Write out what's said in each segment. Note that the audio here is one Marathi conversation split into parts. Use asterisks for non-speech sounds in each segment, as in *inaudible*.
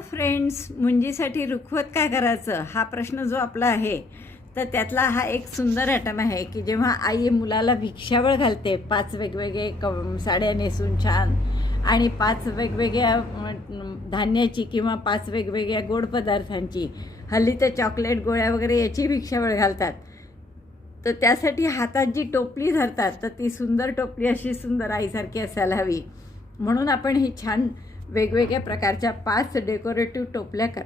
फ्रेंड्स मुंजीसाठी रुखवत काय करायचं? हा प्रश्न जो आपला आहे तर त्यातला हा एक सुंदर ॲटम आहे की जेव्हा आई मुलाला भिक्षावळ घालते पाच वेगवेगळे क साड्या नेसून छान आणि पाच वेगवेगळ्या धान्याची किंवा पाच वेगवेगळ्या गोड पदार्थांची हल्ली तर चॉकलेट गोळ्या वगैरे याची भिक्षावळ घालतात. तर त्यासाठी हातात जी टोपली धरतात तर ती सुंदर टोपली अशी सुंदर आईसारखी असायला हवी. म्हणून आपण ही छान वेगवेगळ्या प्रकारच्या पाच डेकोरेटिव्ह टोपल्या कर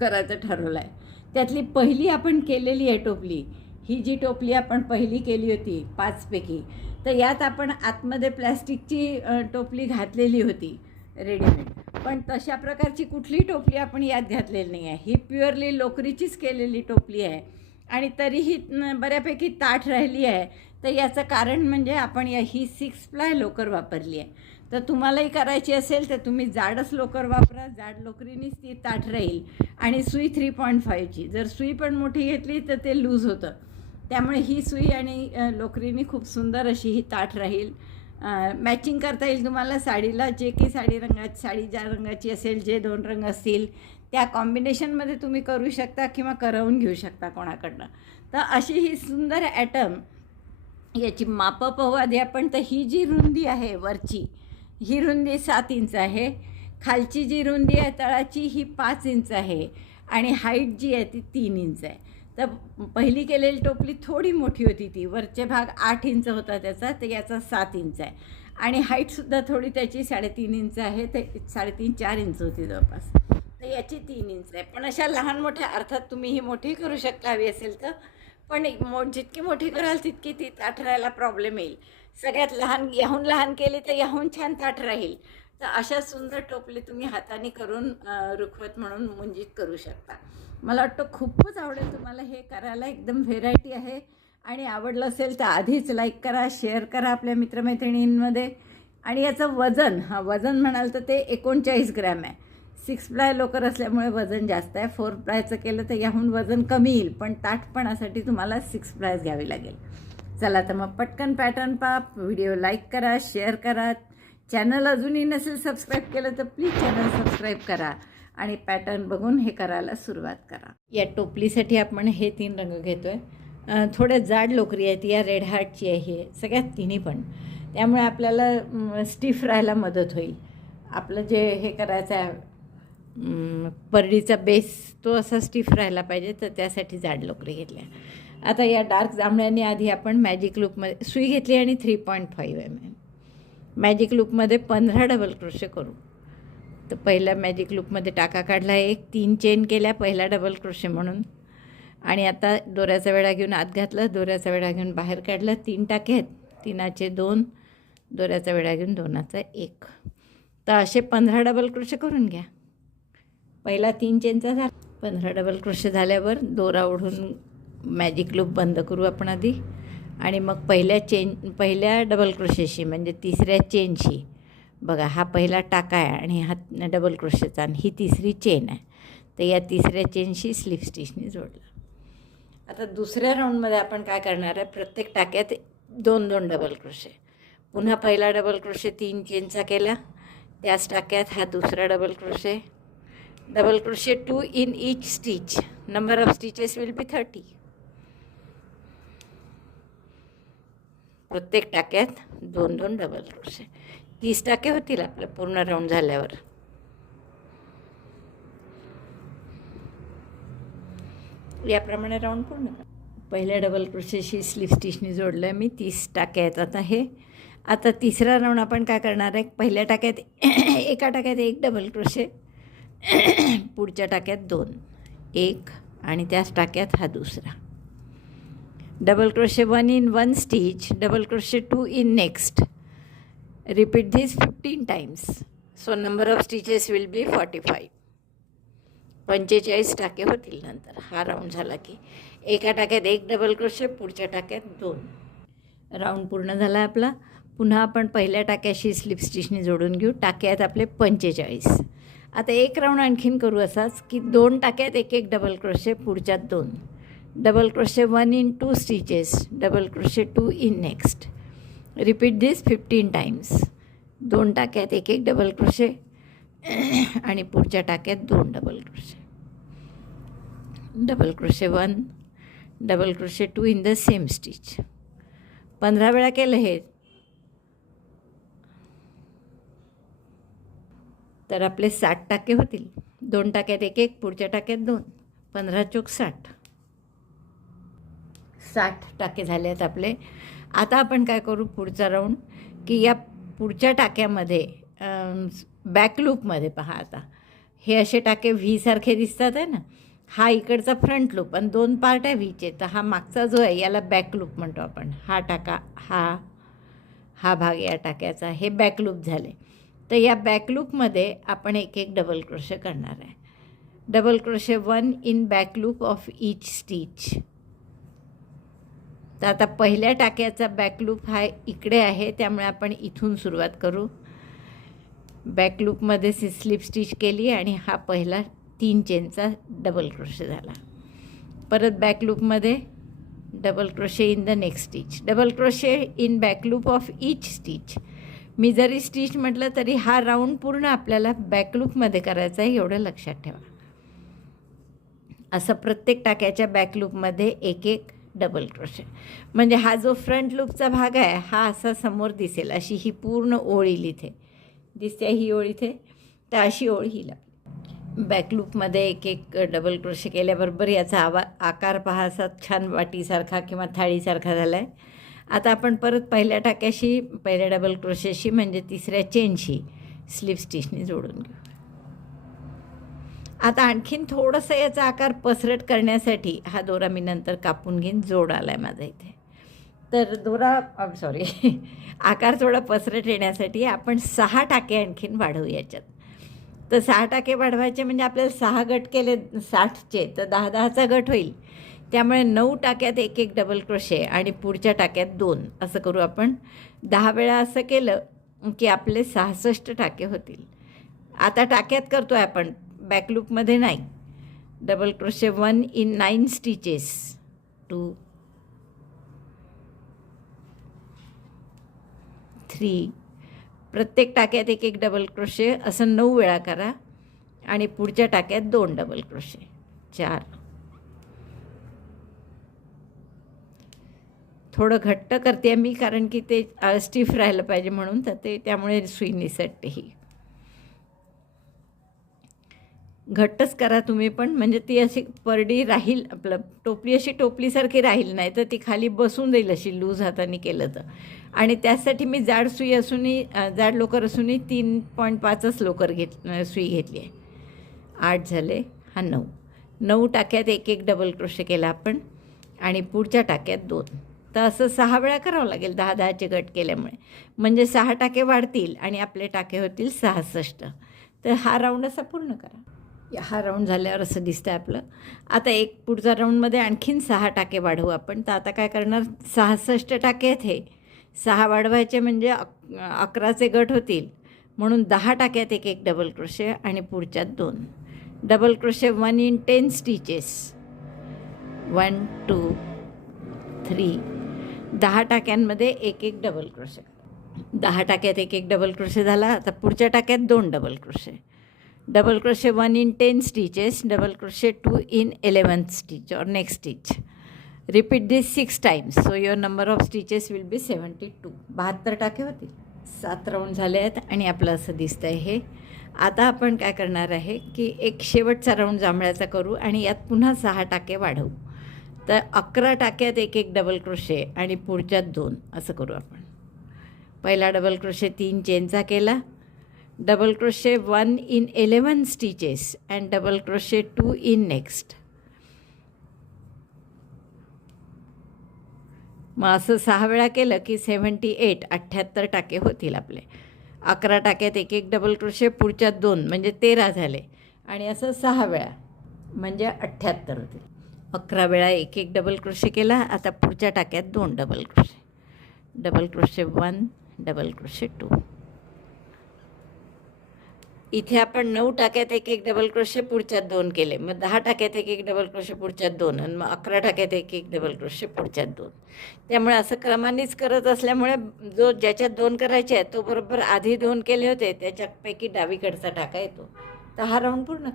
करायचं ठरवलं आहे त्यातली पहिली आपण केलेली आहे टोपली ही जी टोपली आपण पहिली केली होती पाचपैकी तर यात आपण आतमध्ये प्लॅस्टिकची टोपली घातलेली होती रेडीमेड पण तशा प्रकारची कुठली टोपली आपण यात घातलेली नाही आहे ही प्युअरली लोकरीचीच केलेली टोपली आहे. आणि तरीही बऱ्यापैकी ताठ राहिली आहे. तर याचं कारण म्हणजे आपण या ही सिक्स प्लाय लोकर वापरली आहे. तर तुम्हालाही करायची असेल तर तुम्ही जाडच लोकर वापरा जाड लोकरीनीच ती ताठ राहील. आणि सुई थ्री पॉईंट फाईव्हची जर सुई पण मोठी घेतली तर ते लूज होतं. त्यामुळे ही सुई आणि लोकरीनी खूप सुंदर अशी ही ताठ राहील. मॅचिंग करता येईल तुम्हाला साडीला. जे की साडी रंगाची साडी ज्या रंगाची असेल जे दोन रंग असतील त्या कॉम्बिनेशनमध्ये तुम्ही करू शकता किंवा करवून घेऊ शकता कोणाकडनं. तर अशी ही सुंदर ॲटम याची मापं पाहू आधी आपण. तर ही जी रुंदी आहे वरची ही रुंदी सात इंच आहे. खालची जी रुंदी आहे तळाची ही पाच इंच आहे. आणि हाईट जी आहे ती तीन इंच आहे. तर पहिली केलेली टोपली थोडी मोठी होती ती. वरचे भाग आठ इंच होता त्याचा तर याचा सात इंच आहे. आणि हाईटसुद्धा थोडी त्याची साडेतीन इंच आहे ते साडेतीन चार इंच होती जवळपास. तर याची तीन इंच आहे. पण अशा लहान मोठ्या अर्थात तुम्ही ही मोठी करू शकता हवी असेल तर. पण मो जितकी मोठी कराल तितकी ती ताठ प्रॉब्लेम येईल. सगळ्यात लहान याहून लहान केली तर याहून छान ताठ राहील. तर अशा सुंदर टोपली तुम्ही हाताने करून रुखवत म्हणून मुंजीत करू शकता. मला वाटतं खूपच आवडेल तुम्हाला हे करायला. एकदम व्हेरायटी आहे. आणि आवडलं असेल तर आधीच लाईक करा शेअर करा आपल्या मित्रमैत्रिणींमध्ये. आणि याचं वजन हा वजन म्हणाल तर ते एकोणचाळीस ग्रॅम आहे. सिक्स प्लाय लोकर असल्यामुळे वजन जास्त आहे. फोर प्लायचं केलं तर याहून वजन कमी येईल. पण ताठपणासाठी तुम्हाला सिक्स प्लायच घ्यावी लागेल. चला तर मग पटकन पॅटर्न पा व्हिडिओ लाईक करा शेअर करा. चॅनल अजूनही नसेल सबस्क्राईब केलं तर प्लीज चॅनल सबस्क्राईब करा. आणि पॅटर्न बघून हे करायला सुरुवात करा. या टोपलीसाठी आपण हे तीन रंग घेतो आहे थोड्या जाड लोकरी आहेत या रेड हार्टची आहे हे सगळ्यात तिन्ही पण. त्यामुळे आपल्याला स्टिफ राहायला मदत होईल. आपलं जे हे करायचं आहे परडीचा बेस तो असा स्टिफ राहायला पाहिजे तर त्यासाठी जाड लोकरी घेतल्या. आता या डार्क जांभळ्याने आधी आपण मॅजिक लुकमध्ये सुई घेतली आणि three point five M M magic लुकमध्ये पंधरा डबल क्रोशे करू. तर पहिल्या मॅजिक लुकमध्ये टाका काढला एक तीन चेन केल्या पहिला डबल क्रोशे म्हणून. आणि आता दोऱ्याचा वेळा घेऊन आत घातलं दोऱ्याचा वेळा घेऊन बाहेर काढला तीन टाके आहेत. तीनाचे दोन दोऱ्याचा वेळा घेऊन दोनाचा एक. तर असे पंधरा डबल क्रोशे करून घ्या. पहिला तीन चेनचा झाला. पंधरा डबल क्रोशे झाल्यावर दोरा ओढून मॅजिक लूप बंद करू आपण आधी. आणि मग पहिल्या चेन पहिल्या डबल क्रोशेशी म्हणजे तिसऱ्या चेनशी बघा हा पहिला टाका आहे आणि हा डबल क्रोशेचा आणि ही तिसरी चेन आहे. तर या तिसऱ्या चेनशी स्लिप स्टिचने जोडला. आता दुसऱ्या राऊंडमध्ये आपण काय करणार आहे? प्रत्येक टाक्यात दोन दोन डबल क्रोशे पुन्हा पहिला डबल क्रोशे तीन चेनचा केला. त्याच टाक्यात हा दुसरा double crochet double crochet two in each stitch number of stitches will be thirty प्रत्येक टाक्यात दोन दोन डबल क्रोशे तीस टाके होतील आपलं पूर्ण राऊंड झाल्यावर. याप्रमाणे राऊंड पूर्ण पहिल्या डबल क्रोशेशी स्लिप स्टिचने जोडलं आहे मी तीस टाके आहेत आता हे. आता तिसरा राऊंड आपण काय करणार आहे? पहिल्या टाक्यात *coughs* एका टाक्यात एक डबल क्रोशे *coughs* पुढच्या टाक्यात दोन. एक आणि त्याच टाक्यात हा दुसरा. Double crochet one in one stitch double crochet two in next repeat this fifteen times so number of stitches will be forty five पंचेचाळीस टाके होतील नंतर. हा राऊंड झाला की एका टाक्यात एक डबल क्रोशे पुढच्या टाक्यात दोन. राऊंड पूर्ण झाला आपला. पुन्हा आपण पहिल्या टाक्याशी स्लिप स्टिचने जोडून घेऊ. टाक्यात आपले पंचेचाळीस. आता एक राऊंड आणखीन करू असाच की दोन टाक्यात एक एक डबल क्रोशे पुढच्यात दोन. Double crochet one in two stitches double crochet two in next repeat this fifteen times दोन टाक्यात एक एक डबल क्रोशे *clears throat* आणि पुढच्या टाक्यात दोन double crochet double crochet one double crochet two in the same stitch पंधरा वेळा केलं हे. तर आपले साठ टाके होतील. दोन टाक्यात एक एक पुढच्या टाक्यात दोन. पंधरा चोक साठ. साठ टाके झाले आहेत आपले. आता आपण काय करू पुढचा राऊंड की या पुढच्या टाक्यामध्ये बॅकलूपमध्ये पहा आता. हे असे टाके व्हीसारखे दिसतात आहे ना? हा इकडचा फ्रंट लूप आणि दोन पार्ट आहे व्हीचे तर हा मागचा जो आहे याला बॅक लूप म्हणतो आपण. हा टाका हा हा भाग या टाक्याचा. हे बॅक लूप झाले. तर या बॅक लूपमध्ये आपण एक एक डबल क्रोशे करणार आहे. Double crochet one in back loop of each stitch तर आता पहिल्या टाक्याचा बॅकलूप हा इकडे आहे त्यामुळे आपण इथून सुरुवात करू. बॅकलूपमध्ये सी स्लिप स्टिच केली आणि हा पहिला तीन चेनचा डबल क्रोशे झाला. परत बॅकलूपमध्ये double crochet in the next stitch double crochet in back loop of each stitch मी जरी स्टिच म्हटलं तरी हा राऊंड पूर्ण आपल्याला बॅकलूपमध्ये करायचा आहे एवढं लक्षात ठेवा. असं प्रत्येक टाक्याच्या बॅकलूपमध्ये एक एक डबल क्रोशे म्हणजे हा जो फ्रंट लूपचा भाग आहे हा असा समोर दिसेल. अशी ही पूर्ण ओळ येईल इथे. दिसते ही ओळ इथे. तर अशी ओळ ही लागली. बॅक लूपमध्ये एक एक डबल क्रोशे केल्याबरोबर याचा आवा आकार पहा असा छान वाटीसारखा किंवा थाळीसारखा झाला आहे आता आपण परत पहिल्या टाक्याशी पहिल्या डबल क्रोशेशी म्हणजे तिसऱ्या चेनशी स्लिप स्टिचने जोडून घेऊ. आता आणखीन थोडंसं याचा आकार पसरट करण्यासाठी हा दोरा मी नंतर कापून घेईन जोड आला आहे माझा इथे. तर दोरा सॉरी *laughs* आकार थोडा पसरट येण्यासाठी आपण सहा टाके आणखीन वाढवू याच्यात. तर सहा टाके वाढवायचे म्हणजे आपल्याला सहा गट केले साठचे तर दहा दहाचा गट होईल. त्यामुळे नऊ टाक्यात एक एक डबल क्रोशे आणि पुढच्या टाक्यात दोन असं करू आपण. दहा वेळा असं केलं की आपले सहासष्ट टाके होतील. आता टाक्यात करतो आहे आपण. बॅकलूपमध्ये नाही double crochet one in nine stitches two three प्रत्येक टाक्यात एक एक डबल क्रोशे असं नऊ वेळा करा. आणि पुढच्या टाक्यात दोन डबल क्रोशे चार. थोडं घट्ट करते मी कारण की ते स्टिफ राहिलं पाहिजे म्हणून तर ते त्यामुळे सुई निसटते ही. घट्टच करा तुम्ही पण म्हणजे ती अशी परडी राहील आपलं. टोपली अशी टोपलीसारखी राहील नाही तर ती खाली बसून जाईल अशी लूज हाताने केलं तर. आणि त्यासाठी मी जाड सुई असूनही जाड लोकर असूनही तीन पॉईंट पाचच लोकर घेत सुई घेतली आहे. आठ झाले हा नऊ. नऊ टाक्यात एक एक डबल क्रोशे केला आपण आणि पुढच्या टाक्यात दोन. तर असं सहा वेळा करावं लागेल दहा दहाचे गट केल्यामुळे. म्हणजे सहा टाके वाढतील आणि आपले टाके होतील सहासष्ट. तर हा राऊंड असा पूर्ण करा. हा राऊंड झाल्यावर असं दिसतं आहे आपलं. आता एक पुढचा राऊंडमध्ये आणखीन सहा टाके वाढवू आपण. तर आता काय करणार? सहासष्ट टाके आहेत हे. सहा वाढवायचे म्हणजे अक अकराचे गट होतील. म्हणून दहा टाक्यात एक एक डबल क्रोशे आणि पुढच्यात दोन. Double crochet one in ten stitches one two three दहा टाक्यांमध्ये एक एक डबल क्रोशे दहा टाक्यात एक एक डबल क्रोशे झाला. आता पुढच्या टाक्यात दोन double crochet double crochet one in ten stitches double crochet two in eleven stitch और next stitch repeat this six times so your number of stitches will be seventy two बहात्तर टाके होतील. सात राऊंड झाले आहेत आणि आपलं असं दिसतं आहे हे. आता आपण काय करणार आहे की एक शेवटचा राऊंड जांभळ्याचा करू आणि यात पुन्हा सहा टाके वाढवू. तर अकरा टाक्यात एक एक डबल क्रोशे आणि पुढच्यात दोन. असं करू आपण. पहिला डबल क्रोशे तीन चेनचा केला. Double crochet one in eleven stitches and double crochet two in next मग असं सहा वेळा केलं की सेवन्टी एट अठ्ठ्याहत्तर टाके होतील आपले. अकरा टाक्यात एक एक डबल क्रोशे पुढच्या दोन म्हणजे तेरा झाले. आणि असं सहा वेळा म्हणजे अठ्ठ्याहत्तर होतील. अकरा वेळा एक एक डबल क्रोशे केला आता पुढच्या टाक्यात दोन double crochet double crochet one double crochet two इथे आपण नऊ टाक्यात एक एक डबल क्रोशे पुढच्यात दोन केले. मग दहा टाक्यात एक एक डबल क्रोशे पुढच्यात दोन आणि मग अकरा टाक्यात एक एक डबल क्रोशे पुढच्यात दोन. त्यामुळे असं क्रमानेच करत असल्यामुळे जो ज्याच्यात दोन करायचे आहेत तो बरोबर आधी दोन केले होते त्याच्यापैकी डावीकडचा टाका येतो. तर हा राऊंड पूर्ण.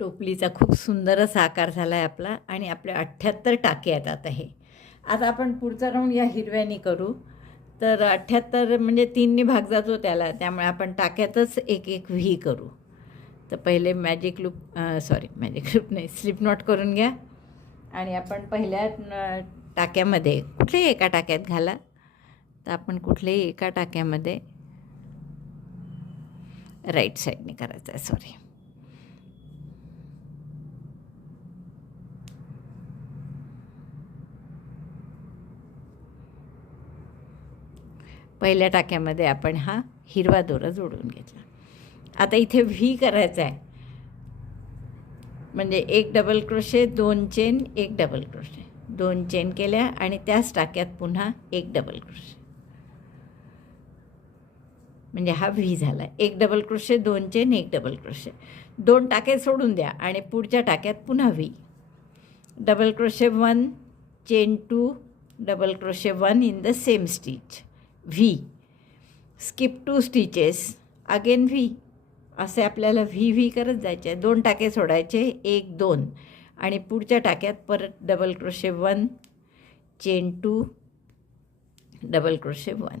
टोपलीचा खूप सुंदर असा आकार झाला आहे आपला आणि आपले अठ्ठ्याहत्तर टाके आहेत आता हे. आता आपण पुढचा राऊंड या हिरव्यानी करू. तर अठ्ठ्याहत्तर म्हणजे तीनने भाग जातो त्याला. त्यामुळे आपण टाक्यातच एक एक व्ही करू. तर पहिले magic loop sorry magic loop नाही स्लिप नॉट करून घ्या. आणि आपण पहिल्या टाक्यामध्ये कुठल्याही एका टाक्यात घाला. तर आपण कुठल्याही एका टाक्यामध्ये राईट साईडने करायचं आहे सॉरी पहिल्या टाक्यामध्ये आपण हा हिरवा दोरा जोडून घेतला. आता इथे व्ही करायचा आहे म्हणजे एक डबल क्रोशे दोन चेन एक डबल क्रोशे दोन चेन केल्या आणि त्याच टाक्यात पुन्हा एक डबल क्रोशे म्हणजे हा व्ही झाला. एक डबल क्रोशे दोन चेन एक डबल क्रोशे दोन टाके सोडून द्या आणि पुढच्या टाक्यात पुन्हा V double crochet one chain two double crochet one in the same stitch V skip two stitches again V असे आपल्याला व्ही व्ही करत जायचे. दोन टाके सोडायचे. एक दोन. आणि पुढच्या टाक्यात परत double crochet one chain two double crochet one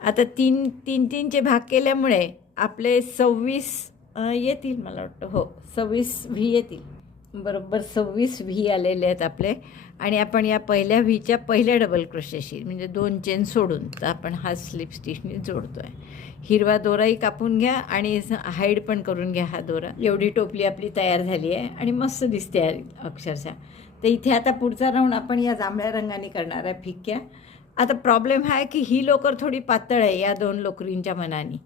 आता तीन तीन तीनचे भाग केल्यामुळे आपले सव्वीस येतील मला वाटतं. हो सव्वीस व्ही येतील. बरोबर सव्वीस व्ही आलेले आहेत आपले. आणि आपण या पहिल्या व्हीच्या पहिल्या डबल क्रोशेशी म्हणजे दोन चेन सोडून तर आपण हा स्लिप स्टिचने जोडतो आहे हिरवा दोराही कापून घ्या आणि हाईड पण करून घ्या हा दोरा. एवढी टोपली आपली तयार झाली आहे आणि मस्त दिसते अक्षरशः. तर इथे आता पुढचा राऊंड आपण या जांभळ्या रंगाने करणार आहे फिक्क्या आता प्रॉब्लेम हा आहे की ही लोकर थोडी पातळ आहे या दोन लोकरींच्या मनाने.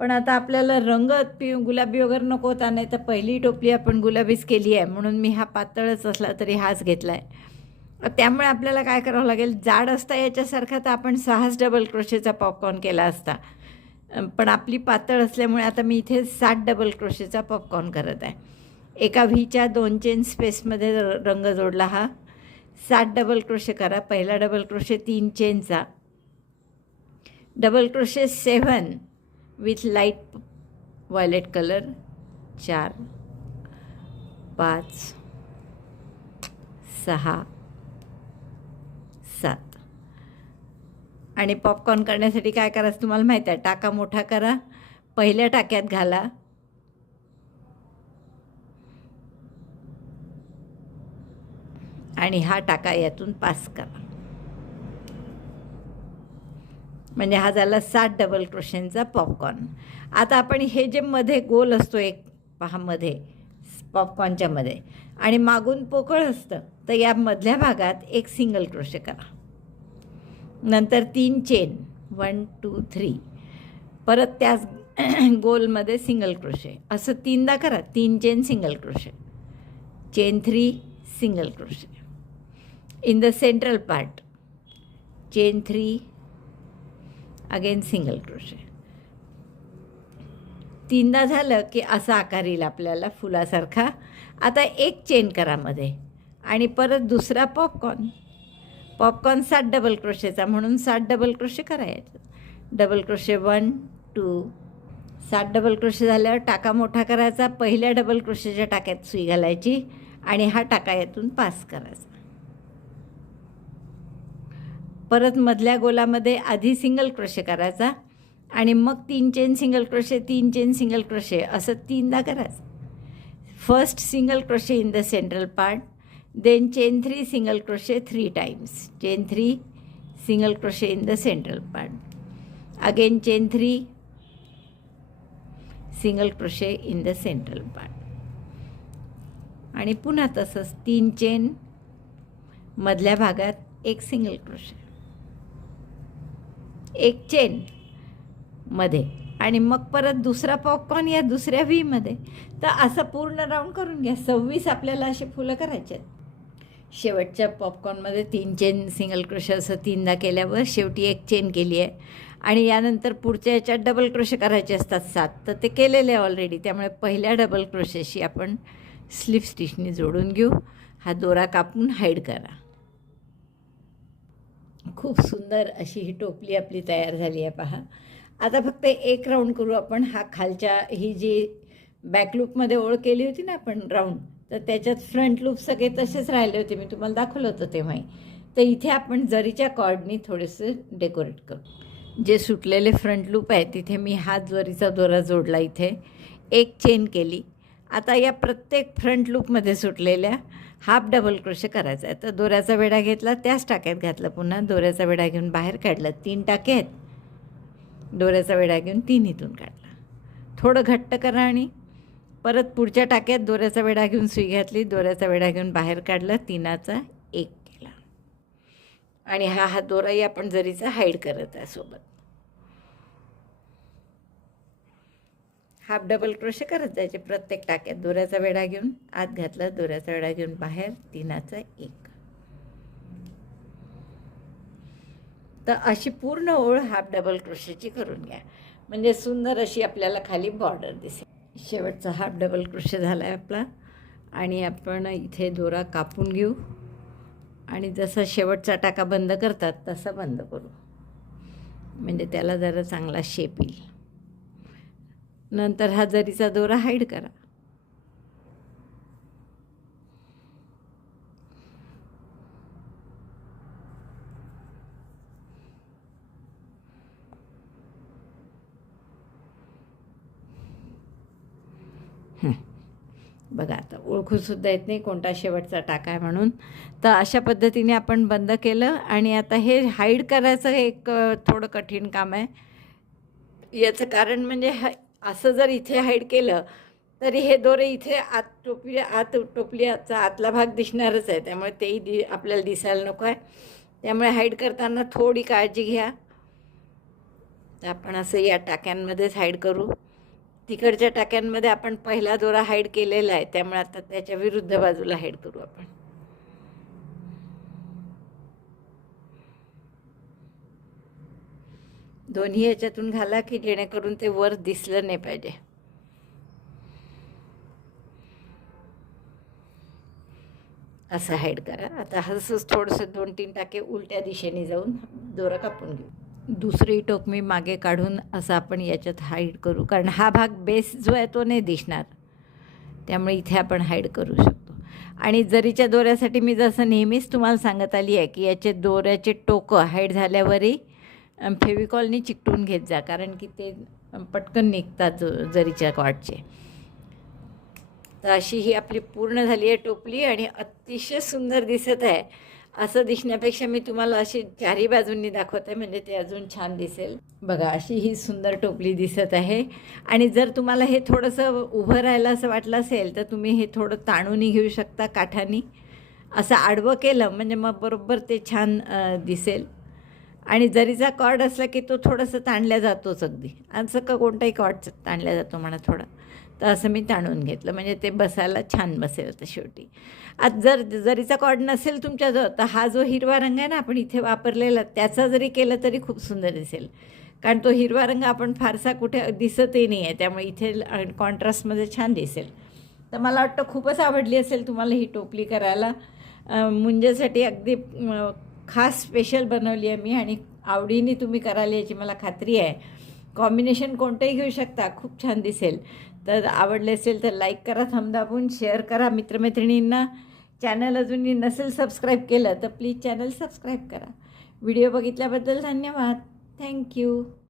पण आता आपल्याला रंग पि गुलाबी वगैरे नको होता नाही तर पहिली टोपली आपण गुलाबीच केली आहे म्हणून मी हा पातळच असला तरी हाच घेतला आहे त्यामुळे आपल्याला काय करावं लागेल? जाड असता याच्यासारखा तर आपण सहाच डबल क्रोशेचा पॉपकॉर्न केला असता. पण आपली पातळ असल्यामुळे आता मी इथे सात डबल क्रोशेचा पॉपकॉर्न करत आहे. एका व्हीच्या दोन चेन स्पेसमध्ये र- रंग जोडला हा. सात डबल क्रोशे करा. पहिला डबल क्रोशे तीन चेनचा double crochet seven with light violet colour चार पाच सहा सात आणि पॉपकॉर्न करण्यासाठी काय करायचं तुम्हाला माहीत आहे? टाका मोठा करा. पहिल्या टाक्यात घाला. आणि हा टाका यातून पास करा. म्हणजे हा झाला सात डबल क्रोशनचा पॉपकॉर्न आता आपण हे जे मध्ये गोल असतो एक पहा मध्ये. पॉपकॉर्नच्या मध्ये. आणि मागून पोकळ असतं. तर या मधल्या भागात एक सिंगल क्रोशे करा. नंतर तीन चेन वन टू थ्री परत त्याच गोलमध्ये सिंगल क्रोशे असं तीनदा करा. तीन chain single crochet chain three single crochet in the central part chain three again single crochet तीनदा झालं की असा आकार येईल आपल्याला फुलासारखा. आता एक चेन करा मध्ये. आणि परत दुसरा पॉपकॉर्न पॉपकॉर्न सात डबल क्रोशेचा म्हणून सात डबल क्रोशे करायचं डबल क्रोशे वन टू सात डबल क्रोशे झाल्यावर टाका मोठा करायचा. पहिल्या डबल क्रोशेच्या टाक्यात सुई घालायची आणि हा टाका यातून पास करायचा. परत मधल्या गोलामध्ये आधी सिंगल क्रोशे करायचा. आणि मग तीन चेन सिंगल क्रोशे तीन चेन सिंगल क्रोशे असं तीनदा करायचं. First single crochet in the central part then chain three single crochet three times chain three single crochet in the central part again chain three single crochet in the central part आणि पुन्हा तसंच तीन चेन मधल्या भागात एक सिंगल क्रोशे एक चेन मध्ये. आणि मग परत दुसरा पॉपकॉर्न या दुसऱ्या व्हीमध्ये तर असं पूर्ण राऊंड करून घ्या. सव्वीस आपल्याला असे फुलं करायचे आहेत. शेवटच्या पॉपकॉर्नमध्ये तीन चेन सिंगल क्रश असं तीनदा केल्यावर शेवटी एक चेन केली आहे. आणि यानंतर पुढच्या याच्यात डबल क्रश करायचे असतात सात. तर ते केलेले आहे ऑलरेडी त्यामुळे पहिल्या डबल क्रोशेशी आपण स्लिप स्टिचनी जोडून घेऊ. हा दोरा कापून हाईड करा. खूप सुंदर अशी ही टोपली आपली तयार झाली आहे पहा. आता फक्त एक राऊंड करू आपण. हा खालच्या ही जी बॅकलूपमध्ये ओळ केली होती ना आपण राऊंड तर त्याच्यात फ्रंट लूप सगळे तसेच राहिले होते. मी तुम्हाला दाखवलं होतं तेव्हाही. तर इथे आपण जरीच्या कॉर्डनी थोडेसे डेकोरेट करू. जे सुटलेले फ्रंट लूप आहे तिथे मी हा जरीचा दोरा जोडला इथे. एक चेन केली. आता या प्रत्येक फ्रंट लूपमध्ये सुटलेल्या हाफ डबल क्रोशे करायचा आहे. तर दोऱ्याचा वेढा घेतला त्याच टाक्यात घातला. पुन्हा दोऱ्याचा वेढा घेऊन बाहेर काढला. तीन टाके आहेत. दोऱ्याचा वेढा घेऊन तिन्हीतून काढला. थोडं घट्ट करा आणि परत पुढच्या टाक्यात दोऱ्याचा वेढा घेऊन सुई घातली दोऱ्याचा वेढा घेऊन बाहेर काढला तिनाचा एक केला. आणि हा हा दोराही आपण जरीचा हाईड करत आहे सोबत. हाफ डबल क्रोशे करत जायचे प्रत्येक टाक्यात. दोऱ्याचा वेढा घेऊन आत घातला दोऱ्याचा वेढा घेऊन बाहेर तिनाचा एक. तर अशी पूर्ण ओळ हाफ डबल क्रोशेची करून घ्या. म्हणजे सुंदर अशी आपल्याला खाली बॉर्डर दिसेल. शेवटचा हाफ डबल क्रोशे झाला आहे आपला. आणि आपण इथे दोरा कापून घेऊ. आणि जसा शेवटचा टाका बंद करतात तसा बंद करू. म्हणजे त्याला जरा चांगला शेप येईल. नंतर हा जरीचा दोरा हाईड करा. बघा आता ओळखूसुद्धा येत नाही कोणता शेवटचा टाका आहे म्हणून. तर अशा पद्धतीने आपण बंद केलं आणि आता हे हाईड करायचं एक थोडं कठीण काम आहे. याचं कारण म्हणजे ह असं जर इथे हाईड केलं तरी हे दोरे इथे आत टोपली आत टोपलीचा आतला भाग दिसणारच आहे. त्यामुळे तेही दि आपल्याला दिसायला नको आहे. त्यामुळे हाईड करताना थोडी काळजी घ्या. तर आपण असं या टाक्यांमध्येच हाईड करू. तिकडच्या टाक्यांमध्ये आपण पहिला दोरा हाईड केलेला आहे. त्यामुळे आता त्याच्या विरुद्ध बाजूला हाईड करू आपण. दोन्ही याच्यातून घाला की जेणेकरून ते वर दिसलं नाही पाहिजे. असं हाईड करा. आता असंच थोडंसं दोन तीन टाके उलट्या दिशेने जाऊन दोरा कापून घेऊ. दुसरी टोक मी मागे काढून असं आपण याच्यात हाईड करू. कारण हा भाग बेस जो आहे तो नाही दिसणार. त्यामुळे इथे आपण हाईड करू शकतो. आणि जरीच्या दोऱ्यासाठी मी जसं नेहमीच तुम्हाला सांगत आली आहे की याचे दोऱ्याचे टोकं हाईड झाल्यावरही फेविकॉलनी चिकटून घेत जा. कारण की ते पटकन निघतात जरीच्या कॉटचे. तर अशी ही आपली पूर्ण झाली आहे टोपली आणि अतिशय सुंदर दिसत आहे. असं दिसण्यापेक्षा मी तुम्हाला अशी चारही बाजूंनी दाखवत आहे म्हणजे ते अजून छान दिसेल. बघा अशी ही सुंदर टोपली दिसत आहे. आणि जर तुम्हाला हे थोडंसं उभं राहायला असं वाटलं असेल तर तुम्ही हे थोडं ताणूनही घेऊ शकता काठानी. असं आडवं केलं म्हणजे मग बरोबर ते छान दिसेल. आणि जरीचा कॉर्ड असला की तो थोडंसं ताणल्या जातोच अगदी. असं का कोणताही कॉर्ड ताणल्या जातो म्हणा थोडा. तर असं मी ताणून घेतलं म्हणजे ते बसायला छान बसेल तर शेवटी. आता जर जरीचा कॉर्ड नसेल तुमच्याजवळ तर हा जो हिरवा रंग आहे ना आपण इथे वापरलेला त्याचा जरी केलं तरी खूप सुंदर दिसेल. कारण तो हिरवा रंग आपण फारसा कुठे दिसतही नाही आहे त्यामुळे इथे कॉन्ट्रास्टमध्ये छान दिसेल. तर मला वाटतं खूपच आवडली असेल तुम्हाला ही टोपली करायला. मुंजेसाठी अगदी खास स्पेशल बनवली आहे मी आणि आवडीने तुम्ही कराल याची मला खात्री आहे. कॉम्बिनेशन कोणतंही घेऊ शकता खूप छान दिसेल. तर आवडले असेल तर लाईक करा थंब दाबून शेअर करा मित्रमैत्रिणींना. चॅनल अजूनही नसेल सबस्क्राईब केलं तर प्लीज चॅनल सबस्क्राईब करा. व्हिडिओ बघितल्याबद्दल धन्यवाद. Thank you